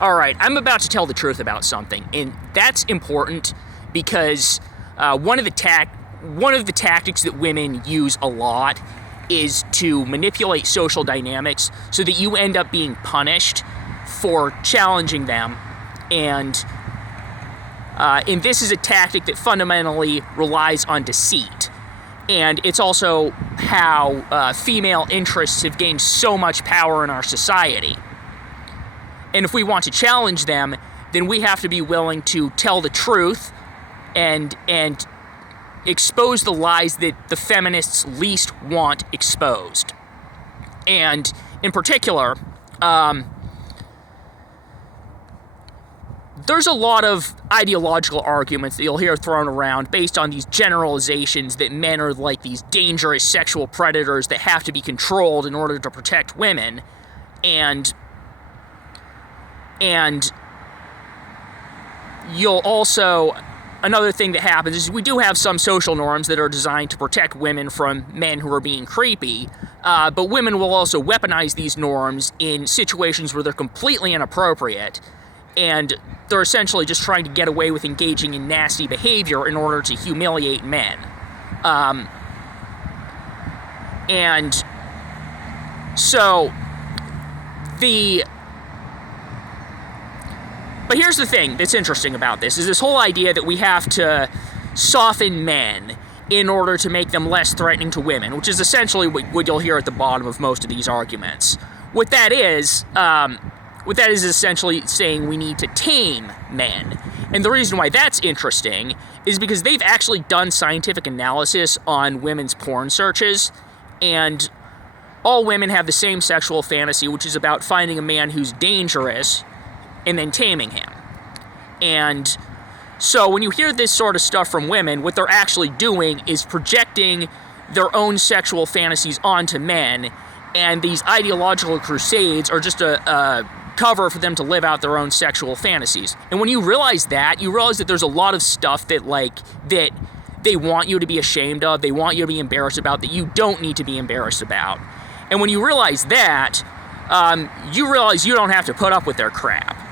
All right, I'm about to tell the truth about something, and that's important because one of the tactics that women use a lot is to manipulate social dynamics so that you end up being punished for challenging them, and this is a tactic that fundamentally relies on deceit. And it's also how female interests have gained so much power in our society. And if we want to challenge them, then we have to be willing to tell the truth and expose the lies that the feminists least want exposed. And in particular, there's a lot of ideological arguments that you'll hear thrown around based on these generalizations that men are like these dangerous sexual predators that have to be controlled in order to protect women. And you'll also, another thing that happens is we do have some social norms that are designed to protect women from men who are being creepy, but women will also weaponize these norms in situations where they're completely inappropriate, and they're essentially just trying to get away with engaging in nasty behavior in order to humiliate men. And so But here's the thing that's interesting about this, is this whole idea that we have to soften men in order to make them less threatening to women, which is essentially what you'll hear at the bottom of most of these arguments. What that is essentially saying we need to tame men. And the reason why that's interesting is because they've actually done scientific analysis on women's porn searches, and all women have the same sexual fantasy, which is about finding a man who's dangerous and then taming him. And so when you hear this sort of stuff from women, what they're actually doing is projecting their own sexual fantasies onto men, and these ideological crusades are just a cover for them to live out their own sexual fantasies. And when you realize that, you realize that there's a lot of stuff that they want you to be ashamed of, they want you to be embarrassed about, that you don't need to be embarrassed about. And when you realize that, you realize you don't have to put up with their crap.